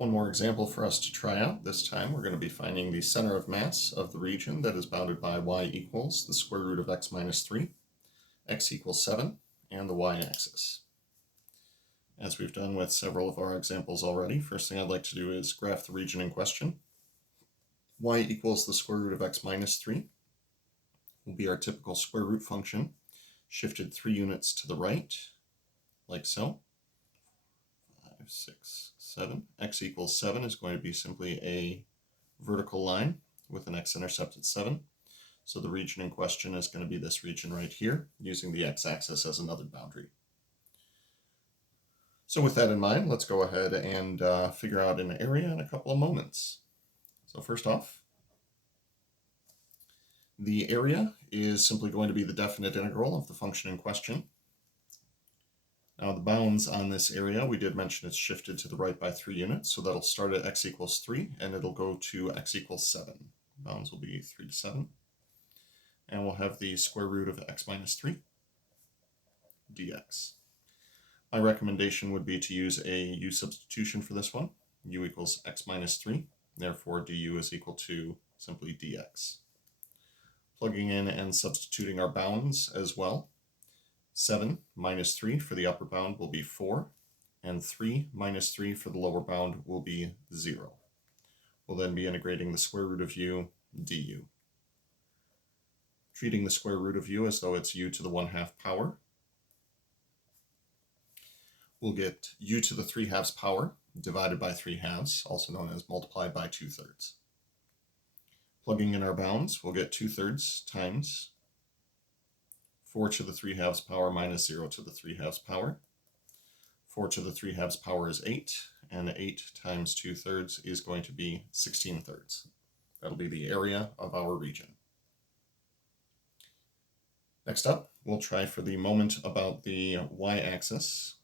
One more example for us to try out. This time we're going to be finding the center of mass of the region that is bounded by y equals the square root of x minus 3, x equals 7, and the y-axis. As we've done with several of our examples already, first thing I'd like to do is graph the region in question. Y equals the square root of x minus 3 will be our typical square root function, shifted 3 units to the right, like so. 5, 6, 7. X equals 7 is going to be simply a vertical line with an x-intercept at 7. So the region in question is going to be this region right here, using the x-axis as another boundary. So with that in mind, let's go ahead and figure out an area in a couple of moments. So first off, the area is simply going to be the definite integral of the function in question. Now the bounds on this area, we did mention it's shifted to the right by 3 units, so that'll start at x equals 3, and it'll go to x equals 7. Bounds will be 3 to 7. And we'll have the square root of x minus 3 dx. My recommendation would be to use a u substitution for this one. U equals x minus 3, therefore du is equal to simply dx. Plugging in and substituting our bounds as well. 7 minus 3 for the upper bound will be 4, and 3 minus 3 for the lower bound will be 0. We'll then be integrating the square root of u du. Treating the square root of u as though it's u to the 1/2 power. We'll get u to the 3/2 power divided by 3/2, also known as multiplied by 2/3. Plugging in our bounds, we'll get 2/3 times 4 to the 3/2 power minus 0 to the 3/2 power. 4 to the 3/2 power is 8, and 8 times 2/3 is going to be 16/3. That'll be the area of our region. Next up, we'll try for the moment about the y-axis,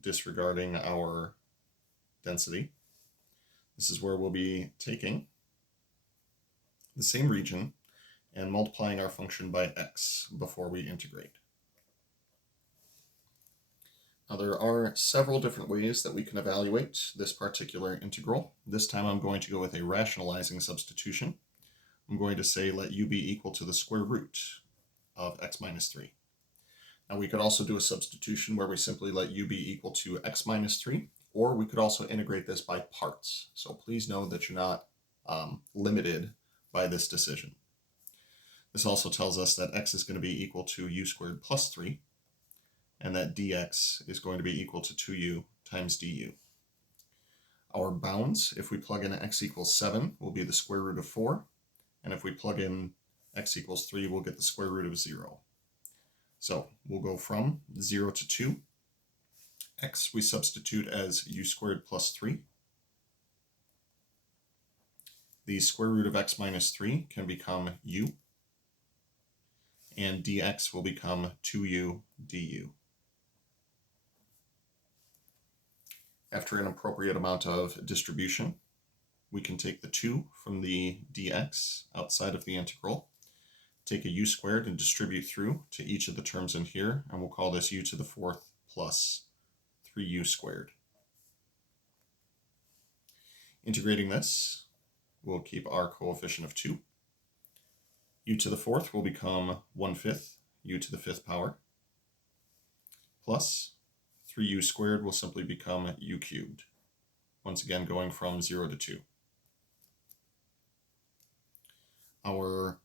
disregarding our density. This is where we'll be taking the same region and multiplying our function by x before we integrate. Now there are several different ways that we can evaluate this particular integral. This time I'm going to go with a rationalizing substitution. I'm going to say let u be equal to the square root of x minus 3. Now we could also do a substitution where we simply let u be equal to x minus 3, or we could also integrate this by parts. So please know that you're not limited by this decision. This also tells us that x is going to be equal to u squared plus 3, and that dx is going to be equal to 2u times du. Our bounds, if we plug in x equals 7, will be the square root of 4, and if we plug in x equals 3, we'll get the square root of 0. So we'll go from 0 to 2. X we substitute as u squared plus 3. The square root of x minus 3 can become u, and dx will become 2u du. After an appropriate amount of distribution, we can take the 2 from the dx outside of the integral, take a u squared and distribute through to each of the terms in here, and we'll call this u to the 4th plus 3u squared. Integrating this, we'll keep our coefficient of 2. U to the 4th will become 1/5 u to the 5th power, plus 3u squared will simply become u cubed. Once again, going from 0 to 2. Our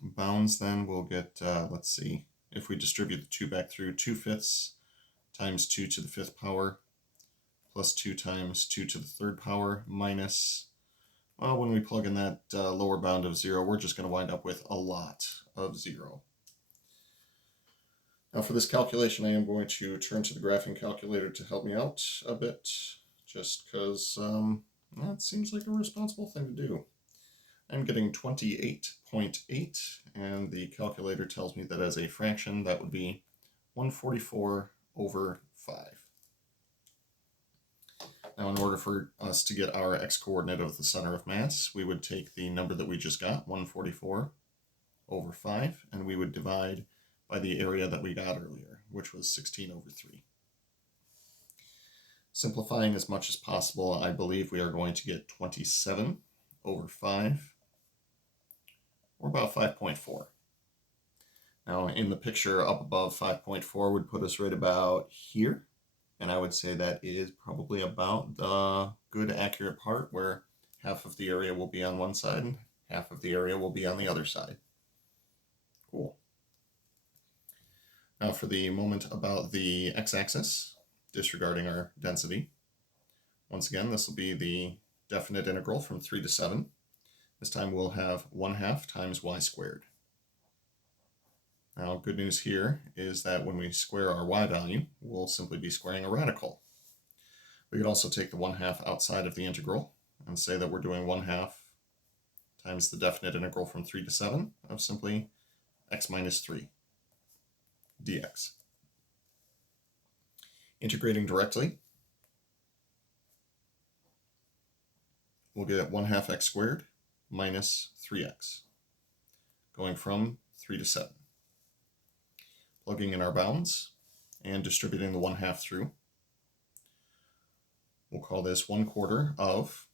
bounds then will get, let's see, if we distribute the 2 back through, 2/5 times 2 to the 5th power, plus 2 times 2 to the 3rd power, minus, well, when we plug in that lower bound of 0, we're just going to wind up with a lot of 0. Now for this calculation, I am going to turn to the graphing calculator to help me out a bit, just because that seems like a responsible thing to do. I'm getting 28.8, and the calculator tells me that as a fraction, that would be 144 over 5. Now in order for us to get our x-coordinate of the center of mass, we would take the number that we just got, 144 over 5, and we would divide by the area that we got earlier, which was 16 over 3. Simplifying as much as possible, I believe we are going to get 27 over 5, or about 5.4. Now, in the picture up above, 5.4 would put us right about here, and I would say that is probably about the good accurate part where half of the area will be on one side and half of the area will be on the other side. Cool. Now for the moment about the x-axis, disregarding our density. Once again, this will be the definite integral from 3 to 7. This time we'll have 1/2 times y squared. Now, good news here is that when we square our y value, we'll simply be squaring a radical. We could also take the 1/2 outside of the integral and say that we're doing 1/2 times the definite integral from 3 to 7 of simply x minus 3 dx. Integrating directly, we'll get 1/2 x squared minus 3x, going from 3 to 7. Plugging in our bounds and distributing the 1/2 through, we'll call this 1/4 of,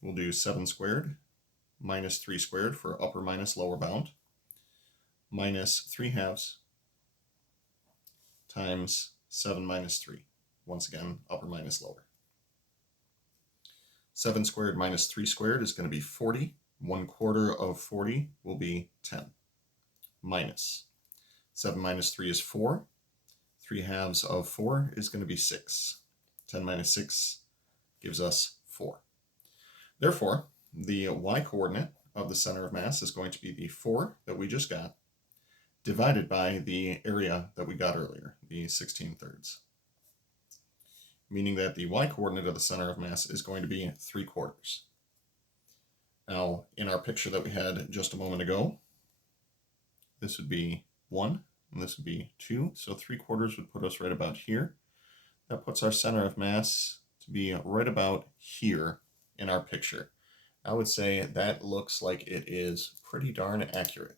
we'll do 7 squared minus 3 squared for upper minus lower bound, minus 3/2 times 7 minus 3. Once again, upper minus lower. 7 squared minus 3 squared is going to be 40. 1/4 of 40 will be 10. Minus 7 minus 3 is 4. 3/2 of 4 is going to be 6. 10 minus 6 gives us 4. Therefore, the y-coordinate of the center of mass is going to be the 4 that we just got, divided by the area that we got earlier, the 16/3. Meaning that the y-coordinate of the center of mass is going to be 3/4. Now, in our picture that we had just a moment ago, this would be 1, and this would be 2, so 3/4 would put us right about here. That puts our center of mass to be right about here in our picture. I would say that looks like it is pretty darn accurate.